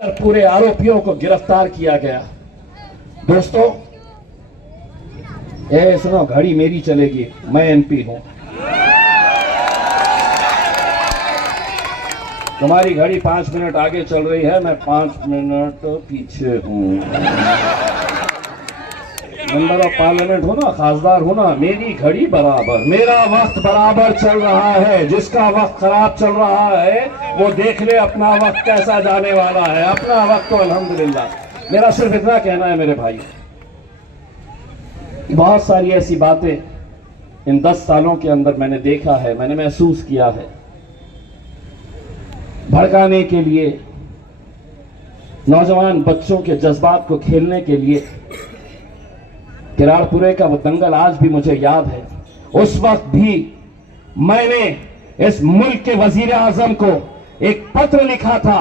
पूरे आरोपियों को गिरफ्तार किया गया। दोस्तों, ये सुनो, घड़ी मेरी चलेगी, मैं एमपी हूं। तुम्हारी घड़ी 5 मिनट आगे चल रही है, मैं 5 मिनट पीछे हूं। मेंबर ऑफ पार्लियामेंट हो ना, खासदार हो ना, मेरी घड़ी बराबर, मेरा वक्त बराबर चल रहा है। जिसका वक्त खराब चल रहा है वो देख ले अपना वक्त कैसा जाने वाला है। अपना वक्त तो अल्हम्दुलिल्लाह। मेरा सिर्फ इतना कहना है मेरे भाई, बहुत सारी ऐसी बातें इन 10 सालों के अंदर मैंने देखा है, मैंने महसूस किया है। भड़काने के लिए, नौजवान बच्चों के जज्बात को खेलने के लिए, किराड़पुरे का वो दंगल आज भी मुझे याद है। उस वक्त भी मैंने इस मुल्क के वजीर आजम को एक पत्र लिखा था,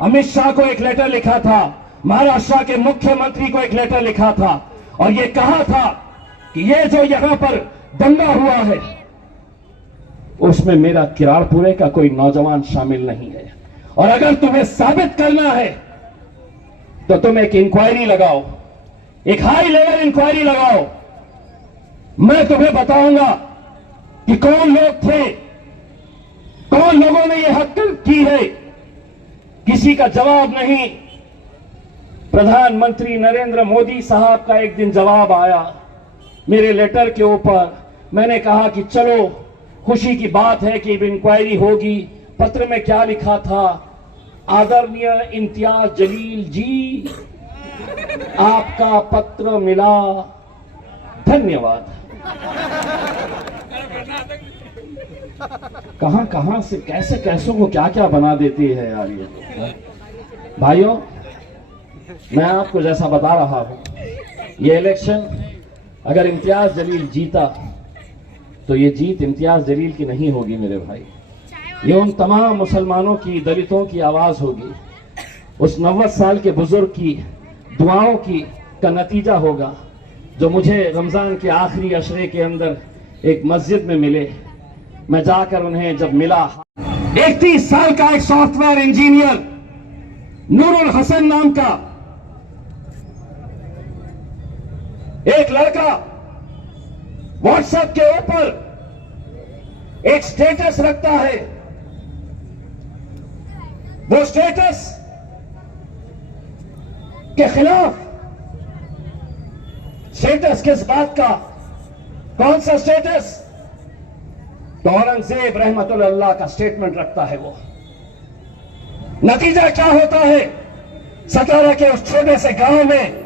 अमित शाह को एक लेटर लिखा था, महाराष्ट्र के मुख्यमंत्री को एक लेटर लिखा था और ये कहा था कि ये जो यहां पर दंगा हुआ है उसमें मेरा किराड़पुरे का कोई नौजवान शामिल नहीं है। और अगर तुम्हें साबित करना है तो तुम एक इंक्वायरी लगाओ, एक हाई लेवल इंक्वायरी लगाओ। मैं तुम्हें बताऊंगा कि कौन लोग थे, कौन लोगों ने यह हरकत की है। किसी का जवाब नहीं। प्रधानमंत्री नरेंद्र मोदी साहब का एक दिन जवाब आया मेरे लेटर के ऊपर। मैंने कहा कि चलो, खुशी की बात है कि इंक्वायरी होगी। पत्र में क्या लिखा था? आदरणीय इम्तियाज जलील जी, आपका पत्र मिला, धन्यवाद। कहां कहां से कैसे कैसों को क्या क्या बना देती है यार ये। भाइयों, मैं आपको जैसा बता रहा हूं, ये इलेक्शन अगर इम्तियाज जलील जीता तो ये जीत इम्तियाज जलील की नहीं होगी मेरे भाई। ये उन तमाम मुसलमानों की, दलितों की आवाज होगी। उस 90 साल के बुजुर्ग की दुआओं की का नतीजा होगा जो मुझे रमजान के आखिरी अशरे के अंदर एक मस्जिद में मिले। मैं जाकर उन्हें जब मिला, 31 साल का एक सॉफ्टवेयर इंजीनियर नूरुल हसन नाम का एक लड़का व्हाट्सएप के ऊपर एक स्टेटस रखता है। वो स्टेटस के खिलाफ, स्टेटस किस बात का, कौन सा स्टेटस? तो औरंगजेब रहमतुल्लाह का स्टेटमेंट रखता है वो। नतीजा क्या होता है? सतारा के उस छोटे से गांव में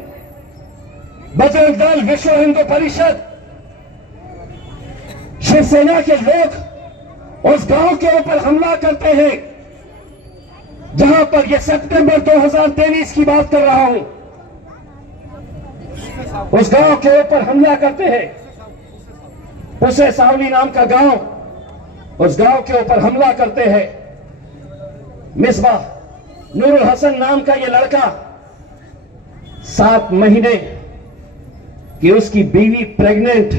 बजरंग दल, विश्व हिंदू परिषद, शिवसेना के लोग उस गांव के ऊपर हमला करते हैं जहां पर यह सितंबर 2023 की बात कर रहा हूं। उस गांव के ऊपर हमला करते हैं। उसे सावली नाम का गांव, उस गांव के ऊपर हमला करते हैं। मिसबाह नूरुल हसन नाम का यह लड़का, 7 महीने कि उसकी बीवी प्रेग्नेंट,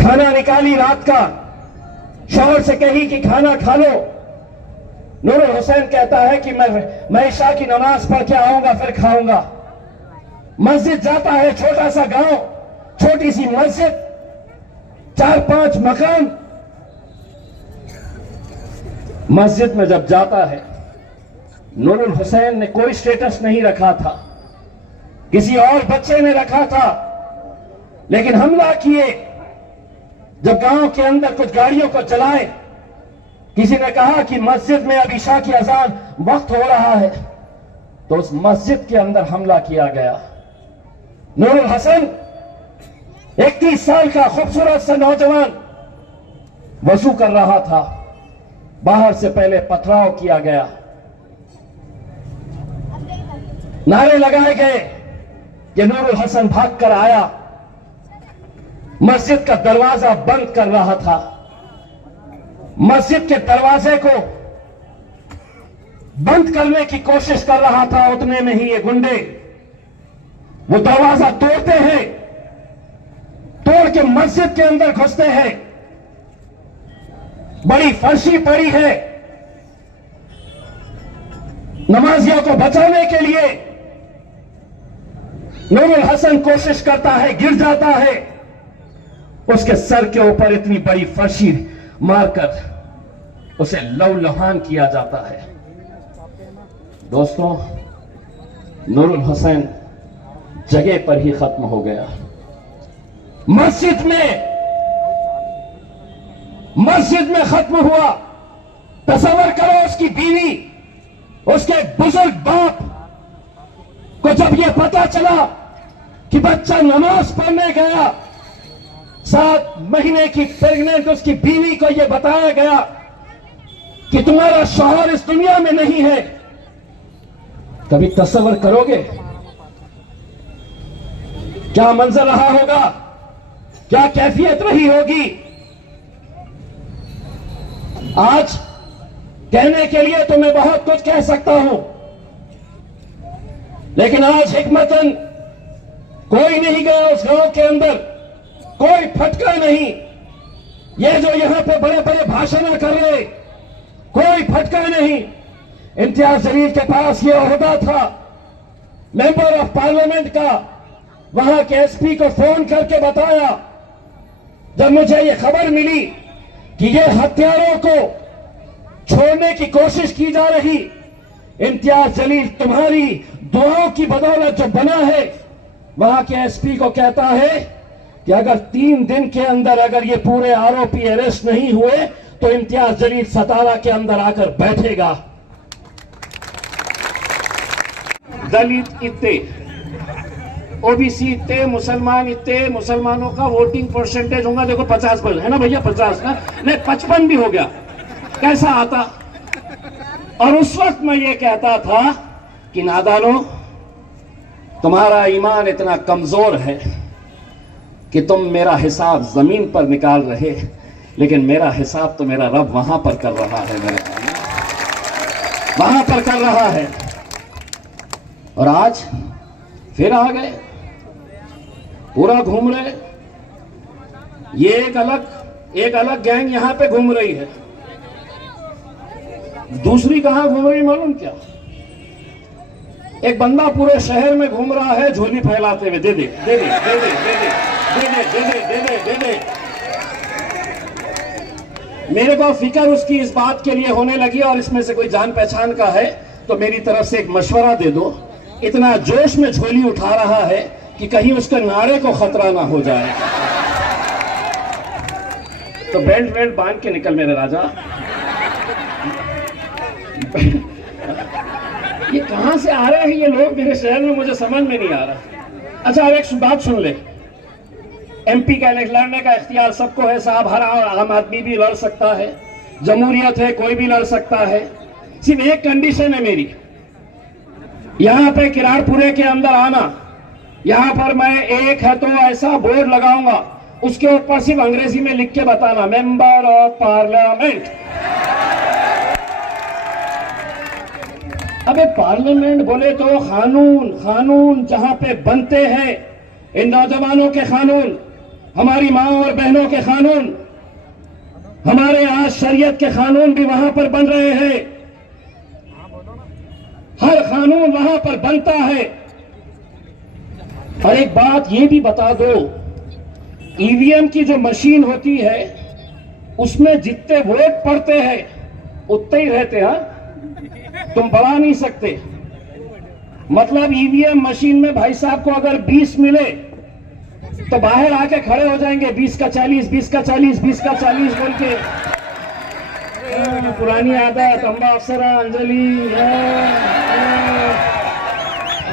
खाना निकाली रात का, शौहर से कही कि खाना खा लो। नूरुल हुसैन कहता है कि मैं ईशा की नमाज पढ़ के आऊंगा फिर खाऊंगा। मस्जिद जाता है, छोटा सा गांव, छोटी सी मस्जिद, 4-5 मकान। मस्जिद में जब जाता है, नूरुल हुसैन ने कोई स्टेटस नहीं रखा था, किसी और बच्चे ने रखा था, लेकिन हमला किए। जब गांव के अंदर कुछ गाड़ियों को जलाए, किसी ने कहा कि मस्जिद में अब ईशा की अजान वक्त हो रहा है, तो उस मस्जिद के अंदर हमला किया गया। नूरुल हसन 31 साल का खूबसूरत सा नौजवान वजू कर रहा था। बाहर से पहले पथराव किया गया, नारे लगाए गए कि नूरुल हसन भागकर आया, मस्जिद का दरवाजा बंद कर रहा था। मस्जिद के दरवाजे को बंद करने की कोशिश कर रहा था। उतने में ही ये गुंडे वो दरवाजा तोड़ते हैं, तोड़ के मस्जिद के अंदर घुसते हैं। बड़ी फर्शी पड़ी है, नमाजियों को बचाने के लिए नूरुल हसन कोशिश करता है, गिर जाता है, उसके सर के ऊपर इतनी बड़ी फर्शी मारकर उसे लहूलुहान किया जाता है। दोस्तों, नूरुल हसन जगह पर ही खत्म हो गया। मस्जिद में खत्म हुआ। तसव्वुर करो, उसकी बीवी, उसके बुजुर्ग बाप को जब यह पता चला कि बच्चा नमाज पढ़ने गया, 7 महीने की प्रेग्नेंट उसकी बीवी को यह बताया गया कि तुम्हारा शौहर इस दुनिया में नहीं है, कभी तसव्वुर करोगे क्या मंजर रहा होगा, क्या कैफियत रही होगी। आज कहने के लिए तो मैं बहुत कुछ कह सकता हूं, लेकिन आज हिकमतन कोई नहीं गया उस गांव के अंदर, कोई फटका नहीं। ये जो यहां पे बड़े बड़े भाषण कर रहे, कोई फटका नहीं। इम्तियाज जलील के पास ये ओहदा था मेंबर ऑफ पार्लियामेंट का। वहां के एसपी को फोन करके बताया, जब मुझे ये खबर मिली कि ये हत्यारों को छोड़ने की कोशिश की जा रही, इम्तियाज जलील तुम्हारी दुआओं की बदौलत जो बना है, वहां के एसपी को कहता है कि अगर 3 दिन के अंदर अगर ये पूरे आरोपी अरेस्ट नहीं हुए तो इम्तियाज जलील सतारा के अंदर आकर बैठेगा। दलित इतने, ओबीसी इतने, मुसलमान इतने, मुसलमानों का वोटिंग परसेंटेज होगा देखो 50% है ना भैया, 50 ना, नहीं 55 भी हो गया, कैसा आता। और उस वक्त मैं ये कहता था कि नादानो, तुम्हारा ईमान इतना कमजोर है कि तुम मेरा हिसाब जमीन पर निकाल रहे, लेकिन मेरा हिसाब तो मेरा रब वहां पर कर रहा है, मेरे वहां पर कर रहा है। और आज फिर आ गए, पूरा घूम रहे। ये एक अलग गैंग यहां पे घूम रही है, दूसरी कहां घूम रही मालूम क्या? एक बंदा पूरे शहर में घूम रहा है झोली फैलाते हुए, दे दे दे दे दे दे दे दे दे दे दे दे दे दे। मेरे को फिक्र उसकी इस बात के लिए होने लगी, और इसमें से कोई जान पहचान का है तो मेरी तरफ से एक मशवरा दे दो। इतना जोश में झोली उठा रहा है कि कहीं उसके नारे को खतरा ना हो जाए। तो बेल्ट वेल्ट बांध के निकल मेरे राजा। ये कहां से आ रहे हैं ये लोग मेरे शहर में, मुझे समझ में नहीं आ रहा। अच्छा, अब एक बात सुन ले, एमपी का लड़ने का इख्तियार सबको है साहब, हर आम आदमी भी लड़ सकता है, जमहूरियत है, कोई भी लड़ सकता है। सिर्फ एक कंडीशन है मेरी, यहां पे किरारपुरे के अंदर आना, यहां पर मैं एक है तो ऐसा बोर्ड लगाऊंगा, उसके ऊपर सिर्फ अंग्रेजी में लिख के बताना, मेंबर ऑफ पार्लियामेंट। अबे पार्लियामेंट बोले तो कानून जहां पे बनते हैं, इन नौजवानों के कानून, हमारी मां और बहनों के कानून, हमारे आज शरीयत के कानून भी वहां पर बन रहे हैं। हर कानून वहां पर बनता है। और एक बात ये भी बता दो, ईवीएम की जो मशीन होती है उसमें जितने वोट पड़ते हैं उतने ही रहते हैं, तुम बढ़ा नहीं सकते। मतलब ईवीएम मशीन में भाई साहब को अगर 20 मिले तो बाहर आके खड़े हो जाएंगे, 20 का 40, 20 का 40, 20 का 40 बोल के। पुरानी आदत, अम्बा अफसरा, अंजलि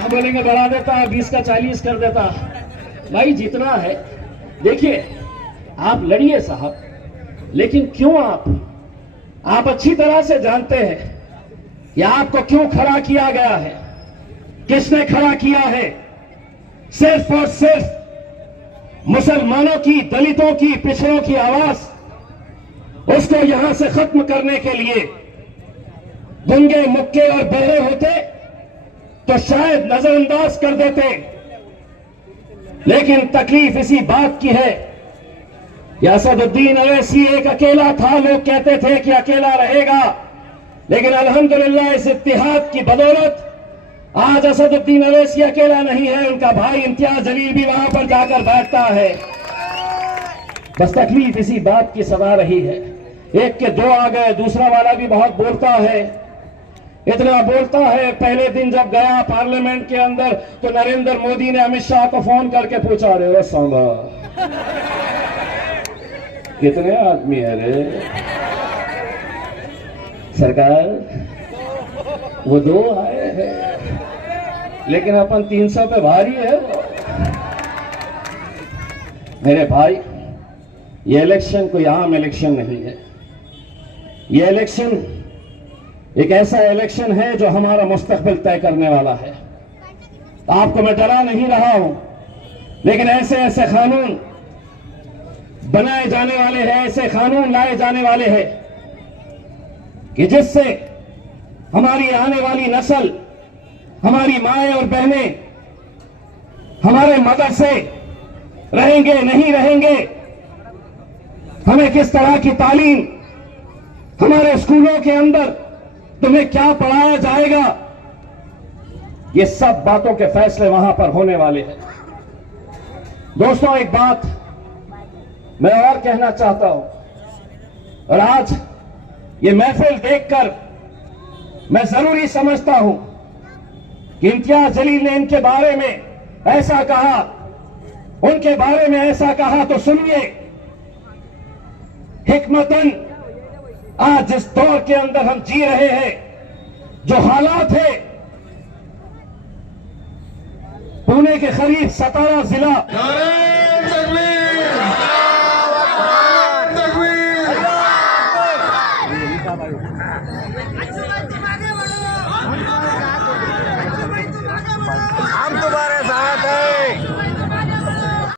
बोलेंगे बढ़ा देता, 20 का 40 कर देता। भाई जितना है, देखिए आप लड़िए साहब, लेकिन क्यों आप अच्छी तरह से जानते हैं कि आपको क्यों खड़ा किया गया है, किसने खड़ा किया है। सिर्फ और सिर्फ मुसलमानों की, दलितों की, पिछड़ों की आवाज उसको यहां से खत्म करने के लिए। गूंगे, मुक्के और बहरे होते तो शायद नजरअंदाज कर देते, लेकिन तकलीफ इसी बात की है कि असदुद्दीन अवैसी एक अकेला था। लोग कहते थे कि अकेला रहेगा, लेकिन अल्हम्दुलिल्लाह इस इत्तिहाद की बदौलत आज असदुद्दीन अवैसी अकेला नहीं है, उनका भाई इम्तियाज जलील भी वहां पर जाकर बैठता है। बस तकलीफ इसी बात की सदा रही है, एक के दो आ गए, दूसरा वाला भी बहुत बोलता है, इतना बोलता है। पहले दिन जब गया पार्लियामेंट के अंदर तो नरेंद्र मोदी ने अमित शाह को फोन करके पूछा, रे सांबा कितने आदमी है रे? सरकार वो दो आए हैं, लेकिन अपन 300 पे भारी है। मेरे भाई, ये इलेक्शन कोई आम इलेक्शन नहीं है, ये इलेक्शन एक ऐसा इलेक्शन है जो हमारा मुस्तकबिल तय करने वाला है। आपको मैं डरा नहीं रहा हूं, लेकिन ऐसे ऐसे कानून बनाए जाने वाले हैं, ऐसे कानून लाए जाने वाले हैं कि जिससे हमारी आने वाली नस्ल, हमारी माएं और बहनें हमारे मदरसे रहेंगे नहीं रहेंगे, हमें किस तरह की तालीम, हमारे स्कूलों के अंदर तुम्हें क्या पढ़ाया जाएगा, ये सब बातों के फैसले वहां पर होने वाले हैं। दोस्तों, एक बात मैं और कहना चाहता हूं, और आज ये महफिल देखकर मैं जरूरी समझता हूं कि इम्तियाज जलील ने इनके बारे में ऐसा कहा, उनके बारे में ऐसा कहा, तो सुनिए। हिकमतन आज जिस दौर के अंदर हम जी रहे हैं, जो हालात है, पुणे के करीब 17 जिला हम तुम्हारे साथ हैं।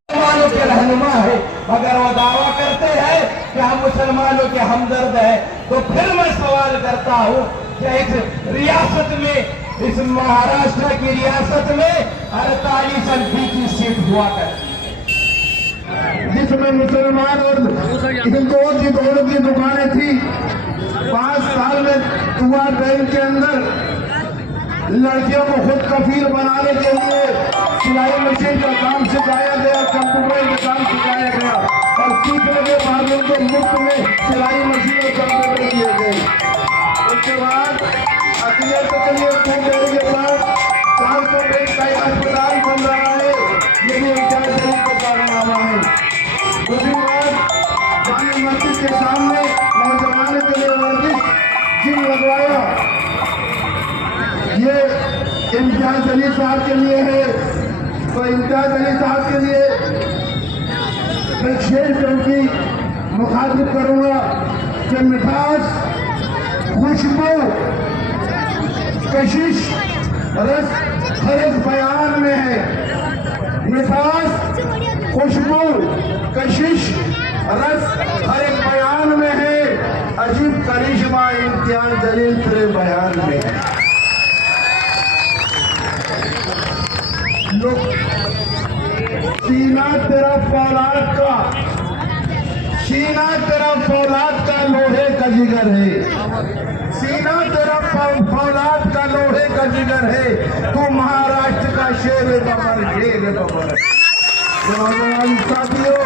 मुसलमानों के रहनुमा है, अगर वो दावा करते हैं कि हम मुसलमानों के हमदर्द हैं, तो फिर मैं सवाल करता हूं कि इस रियासत में, इस महाराष्ट्र की रियासत में 48 MP की सीट हुआ करती है, जिसमें मुसलमान और हिंदुओं की दोनों की दुकानें थी। 5 साल में दुआ बैंक के अंदर लड़कियों को खुद कफील बनाने के लिए सिलाई मशीन का काम सिखाया गया, कंप्यूटर का काम सिखाया गया, और सीखने के बाद उनको मुफ्त में सिलाई मशीन और कंप्यूटर दिए गए। उसके बाद अगले के बाद 400 बेड का अस्पताल बन रहा है, ये भी इम्तियाज जलील का कारनामा है। दूसरी बात, जामे मस्जिद के सामने नौजवानों के लिए वर्जिश जिम लगवाया, ये इम्तियाज जलील साहब के लिए है। तो इम्तियाज जलील साहब के लिए मैं 6 की मुखातिब करूंगा कि मिठास, खुशबू, कशिश, रस हर एक बयान में है। मिठास, खुशबू, कशिश, रस हर एक बयान में है। अजीब करिश्मा इम्तियाज जलील तेरे बयान में है। सीना तेरा फौलाद का, सीना तेरा फौलाद का लोहे का जिगर है, सीना तेरा फौलाद का लोहे का जिगर है। तू महाराष्ट्र का शेर बबर, शेर बबर। साथियों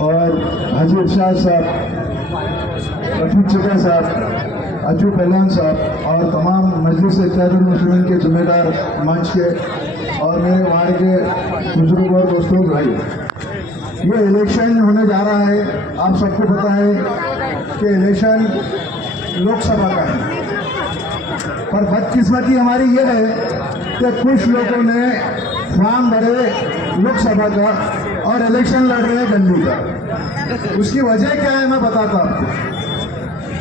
और हजूर शाह साहब, रफीक चुका साहब, अजू पहलवान साहब और तमाम मजलिस इत्तेहादुल मुस्लिमीन के जिम्मेदार मंच के और मेरे वार्ड के बुजुर्ग और दोस्तों भाई, ये इलेक्शन होने जा रहा है। आप सबको पता है कि इलेक्शन लोकसभा का है, पर बदकिस्मती हमारी ये है कि कुछ लोगों ने फॉर्म भरे लोकसभा का और इलेक्शन लड़ रहे हैं दिल्ली का। उसकी वजह क्या है मैं बताता आपको।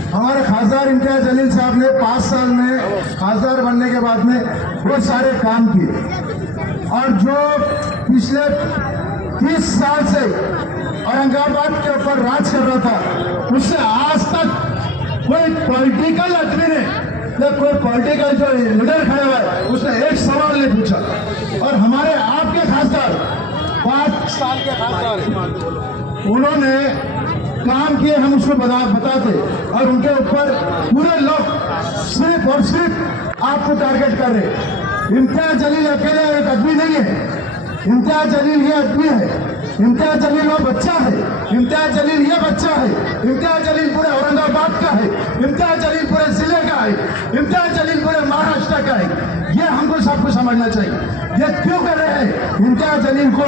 हमारे खासदार इम्तियाज जलील साहब ने 5 साल में खासदार बनने के बाद में बहुत सारे काम किए, और जो पिछले 30 साल से औरंगाबाद के ऊपर राज कर रहा था, उससे आज तक कोई पॉलिटिकल आदमी ने या कोई पॉलिटिकल जो लीडर खड़ा हुआ है उसने एक सवाल नहीं पूछा। और हमारे आपके खासदार 5 साल के खासदार, उन्होंने काम किए हम उसको बताते, और उनके ऊपर पूरे लोग सिर्फ और सिर्फ आपको टारगेट कर रहे। इम्तियाज जलील अकेले एक आदमी नहीं है, इम्तियाज जलील ये आदमी है, इम्तियाज जलील वो बच्चा है, इम्तियाज जलील ये बच्चा है, इम्तियाज जलील पूरे औरंगाबाद का है, इम्तियाज जलील पूरे जिले का है, इम्तियाज जलील पूरे महाराष्ट्र का है। ये हमको सबको समझना चाहिए। ये क्यों कर रहे हैं? इम्तियाज जलील को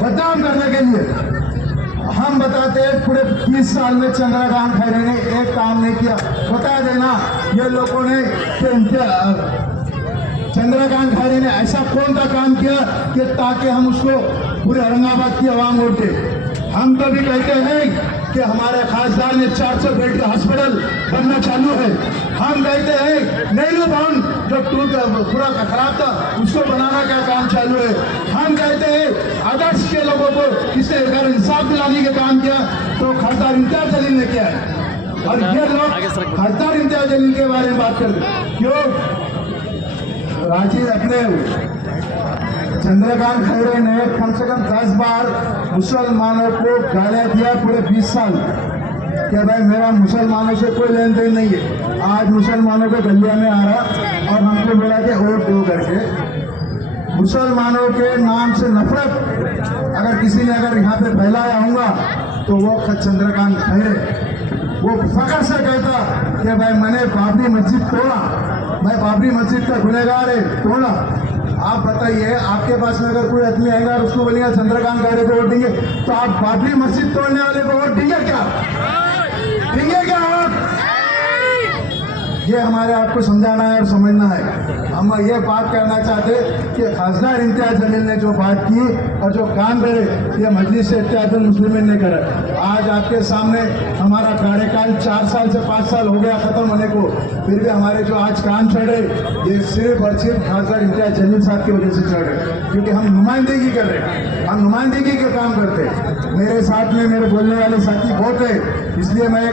बदनाम करने के लिए। हम बताते हैं पूरे 30 साल में चंद्रकांत खैरे ने एक काम नहीं किया। बता देना ये लोगों ने चंद्रकांत खैरे ने ऐसा कौन सा काम किया कि ताकि हम उसको पूरे औरंगाबाद की आवाम वोटे। हम तो भी कहते हैं कि हमारे खासदार ने 400 बेड का हॉस्पिटल बनना चालू है। हम कहते हैं नेहरू भवन जो पूरा खराब था उसको बनाना का काम चालू है। हम कहते हैं आदर्श के लोगों को किसने अगर इंसाफ दिलाने का काम किया तो खासदार इम्तियाज जलील ने किया है। और ये लोग खासदार इम्तियाज जलील के बारे में बात करते हैं। क्यों? रांची अपने चंद्रकांत खैरे ने कम से कम 10 बार मुसलमानों को गालियां दिया पूरे 20 साल कि भाई मेरा मुसलमानों से कोई लेन देन नहीं है। आज मुसलमानों को गलिया में आ रहा और हमको बोला कि वोट दो करके। मुसलमानों के नाम से नफरत अगर किसी ने अगर यहाँ पे फैलाया होगा तो वो चंद्रकांत खैरे वो फखर से कहता कि भाई मैंने बाबरी मस्जिद तोड़ा, मैं बाबरी मस्जिद का गुनहगार है, तोड़ा। आप बताइए आपके पास में अगर कोई आदमी आएगा और उसको बोलेगा चंद्रकांत खैरे को वोट देंगे तो आप बाबरी मस्जिद तोड़ने वाले को वोट देंगे क्या? देंगे क्या वोट? ये हमारे आपको समझाना है और समझना है। हम ये बात कहना चाहते कि खासदार इम्तियाज जलील ने जो बात की और जो काम करे ये मजलिस इत्तेहादुल मुस्लिमीन ने करा। आज आपके सामने हमारा कार्यकाल 4 साल से 5 साल हो गया खत्म होने को, फिर भी हमारे जो आज काम चल रहे ये सिर्फ और सिर्फ खासदार इम्तियाज जलील साहब की वजह से चल रहे, क्योंकि हम नुमाइंदगी कर रहे हैं, हम नुमाइंदगी के काम करते हैं। मेरे साथ में मेरे बोलने वाले साथी बहुत है, इसलिए मैं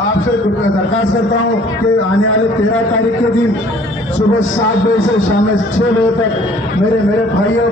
आपसे दरखास्त करता हूँ कि आने वाले 13 तारीख के दिन सुबह 7 बजे से शाम 6 बजे तक मेरे भाई और